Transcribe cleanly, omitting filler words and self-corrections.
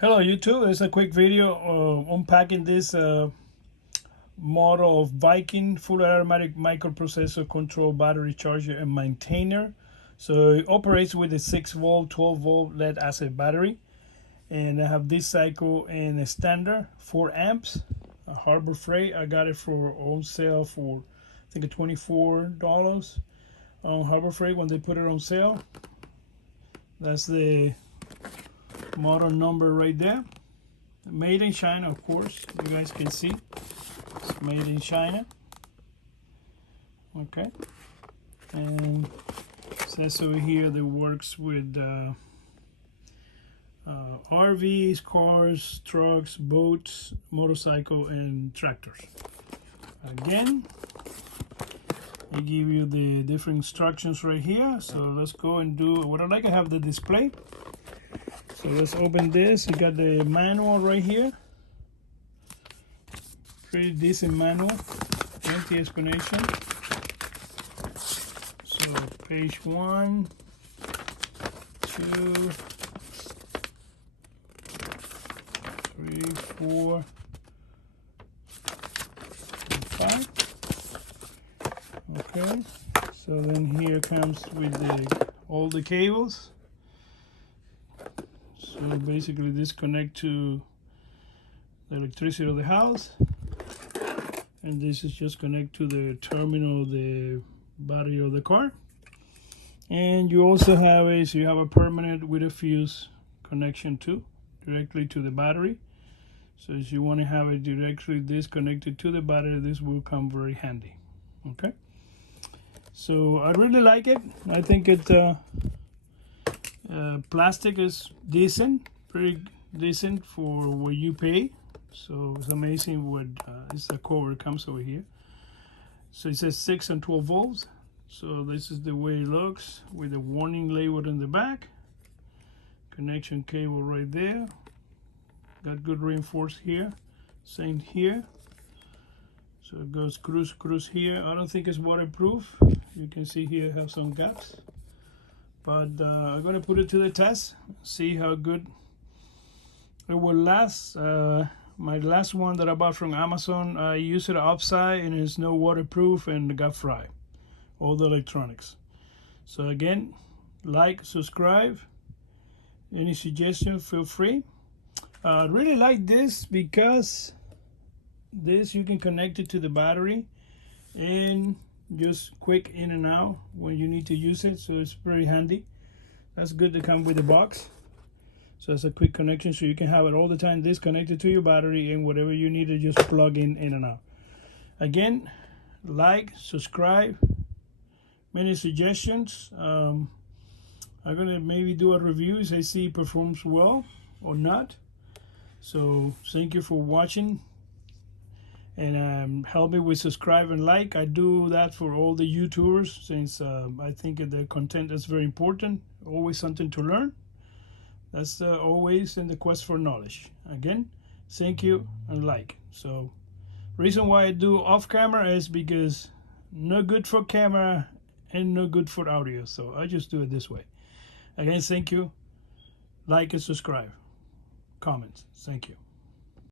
Hello YouTube, it's a quick video unpacking this model of Viking full automatic microprocessor control battery charger and maintainer. So it operates with a 6 volt 12 volt lead acid battery, and I have this cycle in a standard 4 amps, a Harbor Freight. I got it for on sale for I think $24 on Harbor Freight when they put it on sale. That's the model number right there. Made in China, of course. You guys can see it's made in China. Okay, and it says over here that works with RVs, cars, trucks, boats, motorcycle, and tractors. Again, they give you the different instructions right here. So let's go and do what I like. I have the display. So let's open this. You got the manual right here. Pretty decent manual. Plenty explanation. So page 1, 2, 3, 4, and 5. Okay. So then here comes with all the cables. So basically this connect to the electricity of the house, and this is just connect to the terminal of the battery of the car. And you also have a permanent with a fuse connection too, directly to the battery. So if you want to have it directly disconnected to the battery, this will come very handy. Okay, so I really like it. I think it plastic is decent, pretty decent for what you pay. So it's amazing what this is the cover comes over here. So it says 6 and 12 volts. So this is the way it looks with the warning label in the back. Connection cable right there. Got good reinforced here. Same here. So it goes cruise here. I don't think it's waterproof. You can see here have some gaps. But I'm gonna put it to the test, see how good it will last. My last one that I bought from Amazon, I used it outside and it's no waterproof and got fried, all the electronics. So again, like, subscribe. Any suggestions, feel free. I really like this because this you can connect it to the battery and just quick in and out when you need to use it. So it's pretty handy. That's good to come with the box. So it's a quick connection, so you can have it all the time disconnected to your battery, and whatever you need to just plug in and out. Again, like, subscribe. Many suggestions. I'm gonna maybe do a review if I see it performs well or not. So thank you for watching, and help me with subscribe and like. I do that for all the YouTubers, since I think the content is very important. Always something to learn. That's always in the quest for knowledge. Again, thank you and like. So reason why I do off camera is because no good for camera and no good for audio. So I just do it this way. Again, thank you. Like and subscribe. Comments. Thank you.